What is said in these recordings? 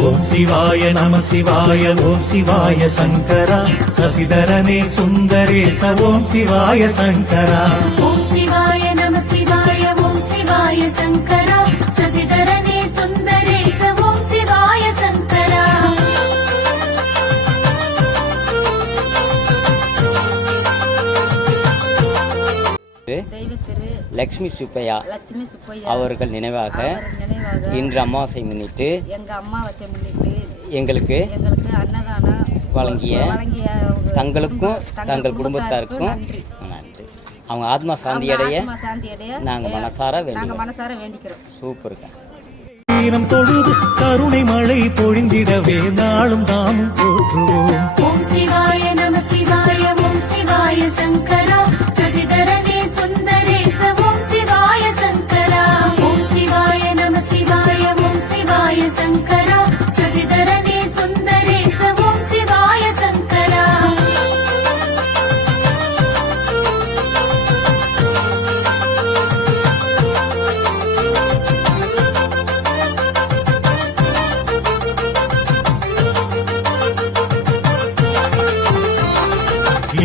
ஓம் சிவாய நம சிவாய ஓம் சிவாய சங்கரா. சசிதரனே சுந்தரேச ஓம் சிவாய சங்கரா. ஓம் சிவாய தெய்வத்திரு லக்ஷ்மி சுப்பையா லட்சுமி சுப்பையா அவர்கள் நினைவாக இன்று அமாவாசை முன்னிட்டு எங்க அம்மாவாசை முன்னிட்டு எங்களுக்கு எங்களுக்கு அன்னதானம் வழங்கிய தங்களுக்கும் தங்கள் குடும்பத்தாருக்கும் நன்றி. அவங்க ஆத்மா சாந்தி அடைய ஆத்மா சாந்தி அடைய நாங்க மனசார வேண்டிக்கிறோம். சூப்பருக்கா தீனம் தொழுது கருணை மழை பொழிந்திடவே நாளும் தாமும் போற்றுவோம். ஓம் சிவாய நம சிவாய ஓம் சிவாய சங்கரா.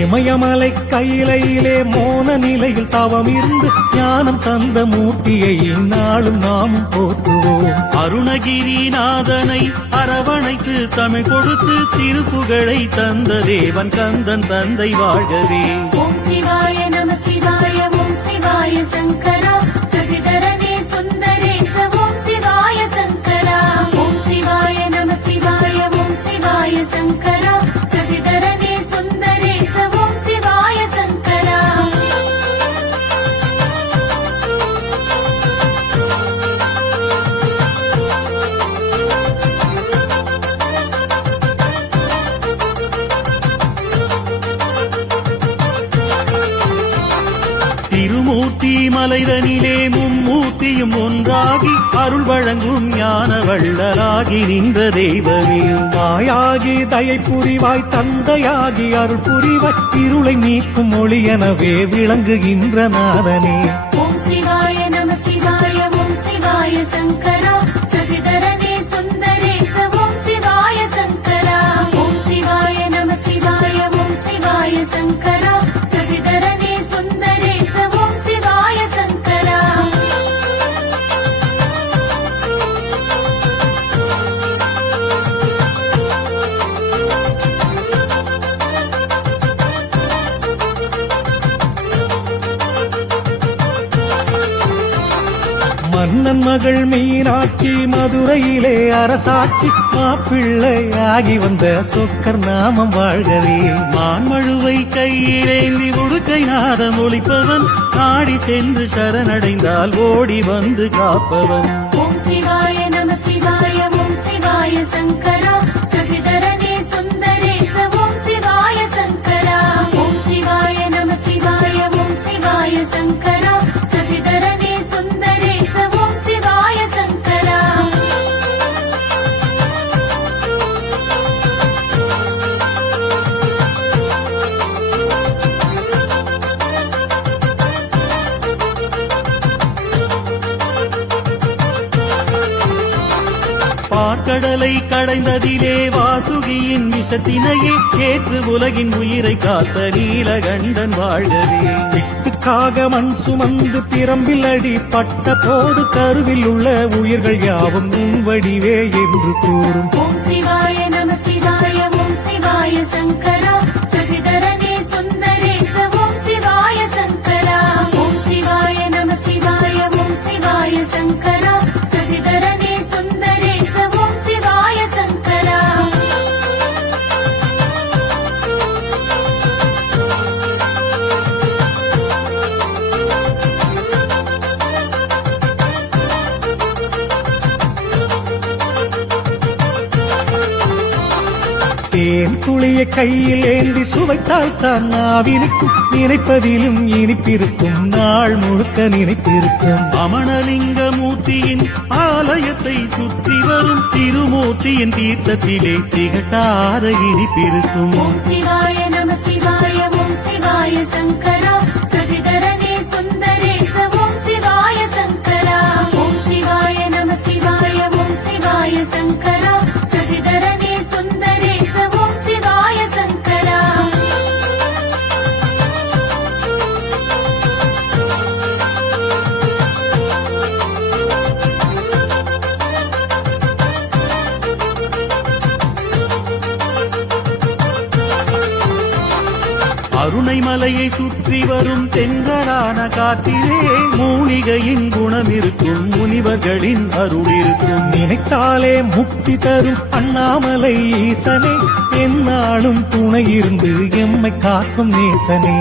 இமயமலை கையிலையிலே மோன நிலையில் தவம் இருந்து ஞானம் தந்த மூர்த்தியை நாளும் நாம் போற்றுவோம். அருணகிரிநாதனை அரவணைத்து தமிழ் கொடுத்து திருப்புகளை தந்த தேவன் கந்தன் தந்தை வாழ்கவே. ஓம் சிவாய நம சிவாய ஓம் சிவாய சங்கரா திருமூர்த்தி மலைதனிலே மும்மூர்த்தியும் ஒன்றாகி அருள் வழங்கும் ஞான வள்ளலாகி நின்ற தெய்வமே. தாயாகி தயை புரிவாய் தந்தையாகி அருள் புரிவாய் இருளை நீக்கும் மொழி எனவே விளங்குகின்ற நாதனே. ஓம் சிவாய நம சிவாய ஓம் சிவாய சங்கரா மன்னன் மகள் மீனாட்சி மதுரையிலே அரசாட்சி. மாப்பிள்ளை ஆகி வந்த சொக்கர் நாமம் வாழ்கவே. மான்மழுவை கையிலேந்தி உடுக்கை நாதம் ஒழிப்பவன். நாடி சென்று சரணடைந்தால் ஓடி வந்து காப்பவன். ஓம் சிவாய நம சிவாய ஓம் சிவாய சங்கரா. கடைந்ததிலே வாசுகியின் விஷத்தினையே ஏற்று உலகின் உயிரை காத்த நீலகண்டன் வாழ்கவே. வீட்டுக்காக மண் சுமந்து திறம்பில் அடிப்பட்ட போது கருவில் உள்ள உயிர்கள் யாவும் உன் வடிவே என்று கூறும். ஓம் சிவாய நம சிவாய ஓம் சிவாய சங்கரா. தேன் குளிய கையில் ஏந்தி சுவைத்தால் தான் நாவிருக்கும்? நினைப்பதிலும் இனிப்பிருக்கும். நாள் முழுக்க நினைப்பிருக்கும். அமணலிங்க மூர்த்தியின் ஆலயத்தை சுற்றி வரும் திருமூர்த்தியின் தீர்த்தத்திலே திகட்டாத இனிப்பிருக்கும். சிவாய நம சிவாய ஓம் சிவாய சங்கரா. மலையை சுற்றி வரும் தென்றலான காற்றிலே மூலிகையின் குணம் இருக்கும் முனிவர்களின் அருள் இருக்கும் நினைத்தாலே முக்தி தரும் அண்ணாமலை ஈசனே எந்நாளும் துணை இருந்து எம்மை காக்கும் நேசனே.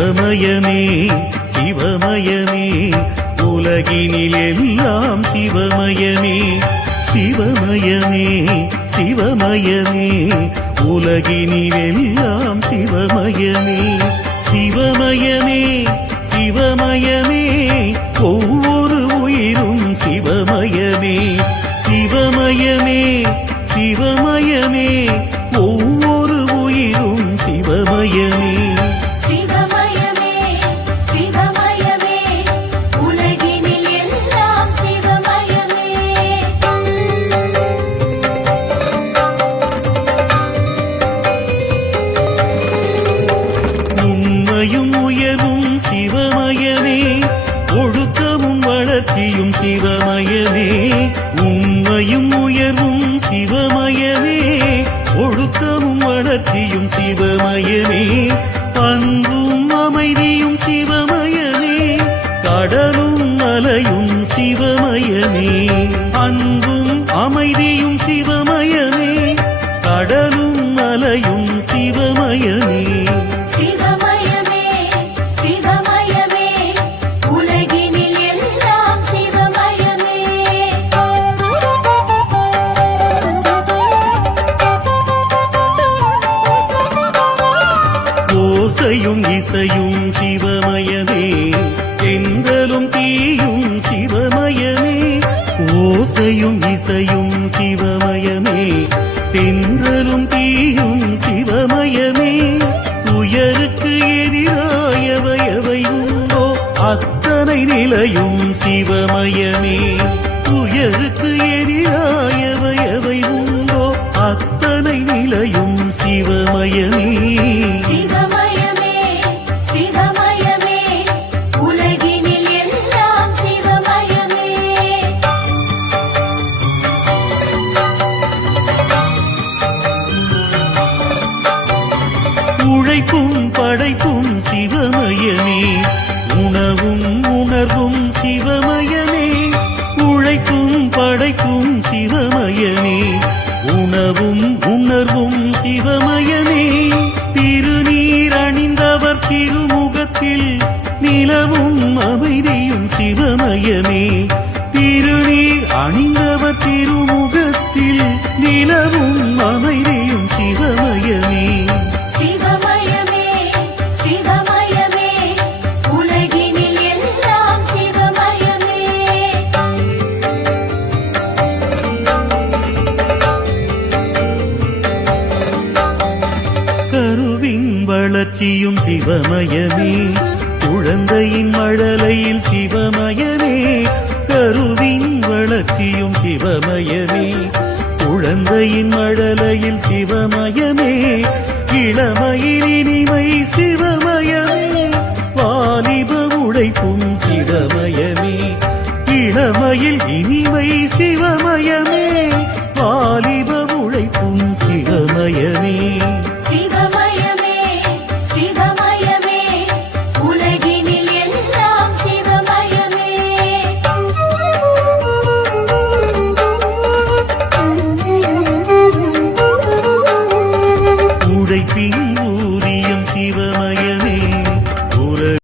சிவமயமே சிவமயமே உலகினில் எல்லாம் சிவமயமே சிவமயமே சிவமயமே உலகினில் எல்லாம் சிவமயமே சிவமயமே சிவமயமே ஒவ்வொரு வளர்ச்சியும் உழைப்பும் படைப்பும் சிவமயமே. உணவும் உணர்வும் சிவமயமே. உழைப்பும் படைப்பும் சிவமயமே. உணவும் உணர்வும் சிவமயமே. திருநீர் அணிந்தவர் திருமுகத்தில் நிலவும் அமைதியும் சிவமயமே. திருநீர் அணிந்தவர் திருமுகத்தில் நிலவும் அமைதி காட்சியும் சிவமயமே. குழந்தையின் மழலையில் சிவமயமே. கருவின் வளர்ச்சியும் சிவமயமே. குழந்தையின் மழலையில் சிவமயமே. இளமையில் இனிமை சிவமயமே.